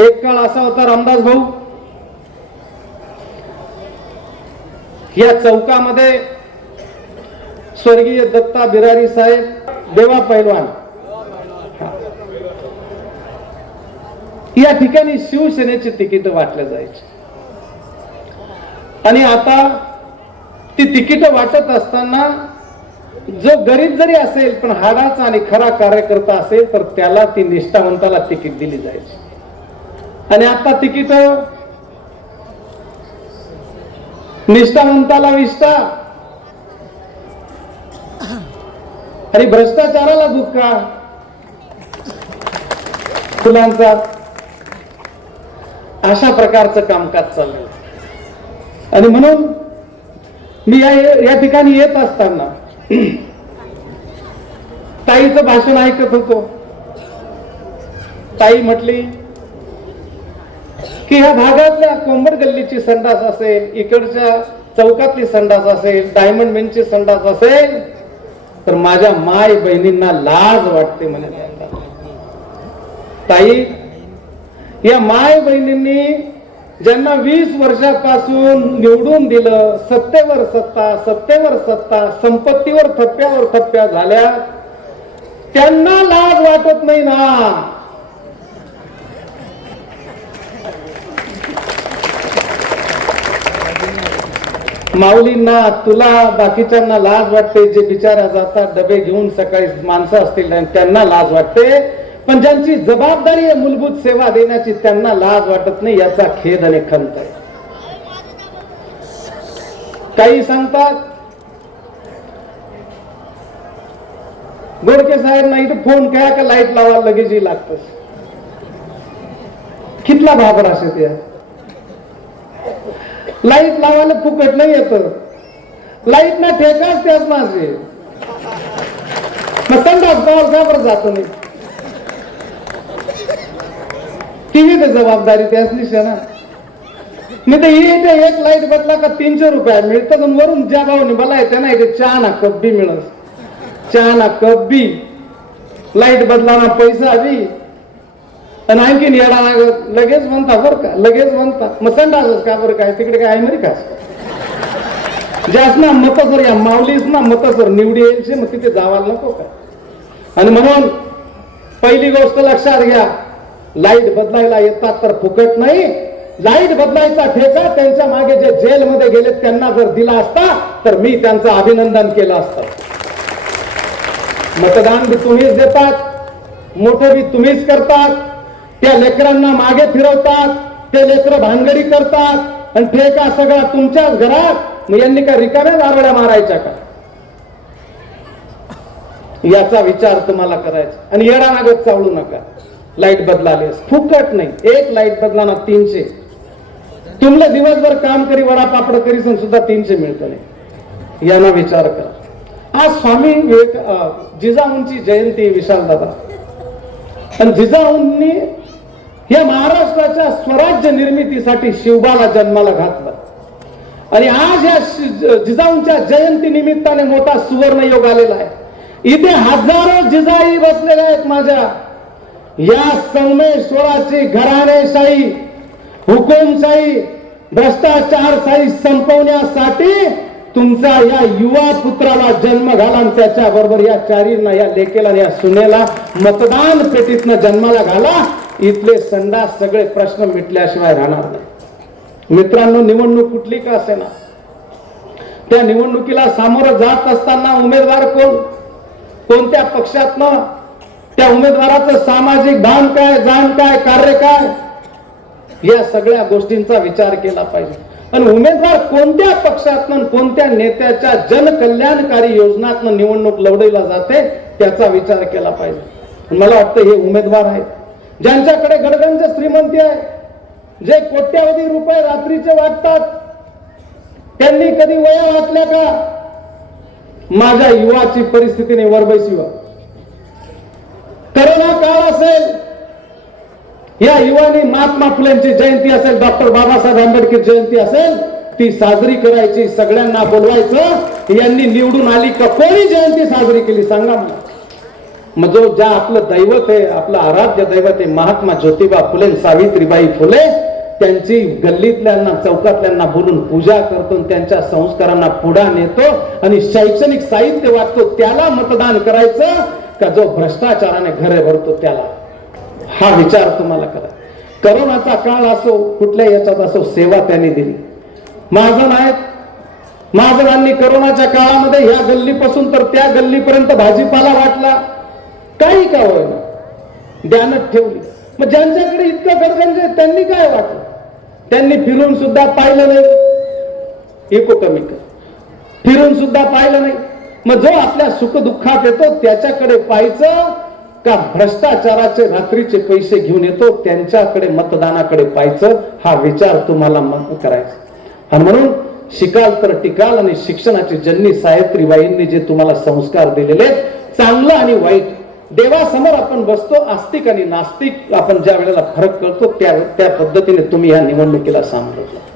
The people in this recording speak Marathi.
एक काळ असा होता रामदास भाऊ या चौकामध्ये स्वर्गीय दत्ता बिरारी साहेब देवा पैलवान. या ठिकाणी शिवसेनेची तिकीट वाटले जायची. आणि आता ती तिकीट वाटत असताना जो गरीब जरी असेल पण हाडाचा आणि खरा कार्यकर्ता असेल तर त्याला ती निष्ठावंताला तिकीट दिली जायची. आणि आता तिकीट निष्ठावंताला विष्ठा. आणि भ्रष्टाचाराला दुःखा फुलांचा. अशा प्रकारचं कामकाज चाललंय. आणि म्हणून मी या या ठिकाणी येत असताना ताईचं भाषण ऐकत होतो. ताई म्हटली की ह्या भागातल्या कोंबड गल्लीची संडास असेल इकडच्या चौकातली संडास असेल डायमंड मेनची संडास असेल तर माझ्या माय बहिणींना लाज वाटते म्हणे ताई या माय बहिणींनी ज्यांना वीस वर्षापासून निवडून दिलं सत्तेवर सत्ता सत्तेवर सत्ता संपत्तीवर थप्प्यावर थप्प्या झाल्या त्यांना लाज वाटत नाही ना. माऊलींना तुला बाकीच्यांना लाज वाटते जे बिचारा जातात डबे घेऊन सकाळी माणसं असतील त्यांना लाज वाटते. पण ज्यांची जबाबदारी आहे मूलभूत सेवा देण्याची त्यांना लाज वाटत नाही याचा खेद आणि खंत आहे. काही सांगतात गोडके साहेब नाही तर फोन काय का लाइट लावा लगेच लागत कितला भाबर राहते त्या लाइट लावायला फुकट नाही येत. लाइट ना ठेकाच त्याच माझे. मग संडास गावाला का बरं जातो नाही टीव्ही तर जबाबदारी त्याच निशा ना. मी तर ही इथे एक लाइट बदला का तीनशे रुपये मिळतात वरून ज्या भाऊने मला येते ना इथे चहा ना कप बी मिळत. चहा ना कप बी. लाइट बदलाना पैसा बी. आणि आणखीन येडा लागत लगेच म्हणता बरं का लगेच म्हणता मग संडासच का बरं काय तिकडे काय आहे का? ज्यास ना मत सर या माऊलीच ना मत सर निवडी यायची मग तिथे जावायला नको का? आणि म्हणून पहिली गोष्ट लक्षात घ्या लाइट बदलायला येतात तर फुकट नाही. लाइट बदलायचा ठेका त्यांच्या मागे जे जेलमध्ये गेले त्यांना जर दिला असता तर मी त्यांचं अभिनंदन केलं असतं. मतदान बी तुम्हीच देतात मोठं बी तुम्हीच करतात. त्या लेकरांना मागे फिरवतात ते लेकर भानगडी करतात आणि ठेका सगळा तुमच्याच घरात? मग यांनी का रिकाम्या दारवड्या मारायच्या का? याचा विचार तुम्हाला करायचा. आणि येडा नागत चावळू नका. लाइट बदलाले फुकट नाही. एक लाइट बदलाना तीनशे. तुमले दिवसभर काम करी वडा पापड करी सुद्धा तीनशे मिळत नाही. यांना विचार करा. आज स्वामी विवेक जिजाऊंची जयंती विशाल दादा आणि जिजाऊंनी या महाराष्ट्राच्या स्वराज्य निर्मितीसाठी शिवबाला जन्माला घातलं. आणि आज या शि- जिजाऊंच्या जयंती निमित्ताने मोठा सुवर्ण योग आलेला आहे. इथे हजारो जिजाई बसलेल्या आहेत माझ्या. या संमेश्वराची घराणेशाही हुकुमशाही भ्रष्टाचारशाही संपवण्यासाठी तुमचा या युवा पुत्राला जन्म घाला आणि त्याच्या बरोबर या चारींना या लेकेला या सुनेला मतदान पेटीतनं जन्माला घाला. इथले संडास सगळे प्रश्न मिटल्याशिवाय राहणार नाही. मित्रांनो निवडणूक कुठली का असेना? त्या निवडणुकीला सामोरं जात असताना उमेदवार कोण? कोणत्या पक्षातनं? त्या उमेदवाराचं सामाजिक भान काय जाण काय कार्य काय? या सगळ्या गोष्टींचा विचार केला पाहिजे. आणि उमेदवार कोणत्या पक्षातनं कोणत्या नेत्याच्या जनकल्याणकारी योजनातनं निवडणूक लढवली जाते त्याचा विचार केला पाहिजे. मला वाटतं हे उमेदवार आहेत. ज्यांच्याकडे गडगंज श्रीमंती आहे जे कोट्यावधी रुपये रात्रीचे वाटतात त्यांनी कधी वया वाटल्या का? माझ्या युवाची परिस्थितीने वरबैसिवा. करोना काळ असेल या युवानी महात्मा फुलेंची जयंती असेल डॉक्टर बाबासाहेब आंबेडकर जयंती असेल ती साजरी करायची सगळ्यांना बोलवायचं यांनी निवडून आली का कोणी जयंती साजरी केली सांगा मला. मग जो ज्या आपलं दैवत आहे आपलं आराध्य दैवत आहे महात्मा ज्योतिबा फुले सावित्रीबाई फुले त्यांची गल्लीतल्यांना चौकातल्यांना बोलून पूजा करतो त्यांच्या संस्कारांना पुढा नेतो आणि शैक्षणिक साहित्य वाटतो त्याला मतदान करायचं का जो भ्रष्टाचाराने घरे भरतो त्याला? हा विचार तुम्हाला करा. करोनाचा काळ असो कुठल्या याच्यात असो सेवा त्यांनी दिली. महाजन आहेत महाजनांनी करोनाच्या काळामध्ये ह्या गल्लीपासून तर त्या गल्लीपर्यंत भाजीपाला वाटला. काही का होईना. ध्यानात ठेवली. मग ज्यांच्याकडे इतकं गडगंज त्यांनी काय वाटलं? त्यांनी फिरून सुद्धा पाहिलं नाही. इको कमी कर. फिरून सुद्धा पाहिलं नाही. मग जो आपल्या सुख दुःखात येतो त्याच्याकडे पाहायचं का भ्रष्टाचाराचे रात्रीचे पैसे घेऊन येतो त्यांच्याकडे मतदानाकडे पाहायचं? हा विचार तुम्हाला करायचा. आणि म्हणून शिकाल तर टिकाल आणि शिक्षणाचे जन्नी सावित्रीबाईंनी जे तुम्हाला संस्कार दिलेले आहेत, चांगलं आणि वाईट देवासमोर आपण बसतो आस्तिक आणि नास्तिक. आपण ज्या वेळेला फरक करतो त्या त्या पद्धतीने तुम्ही या निवडणुकीला सामोरं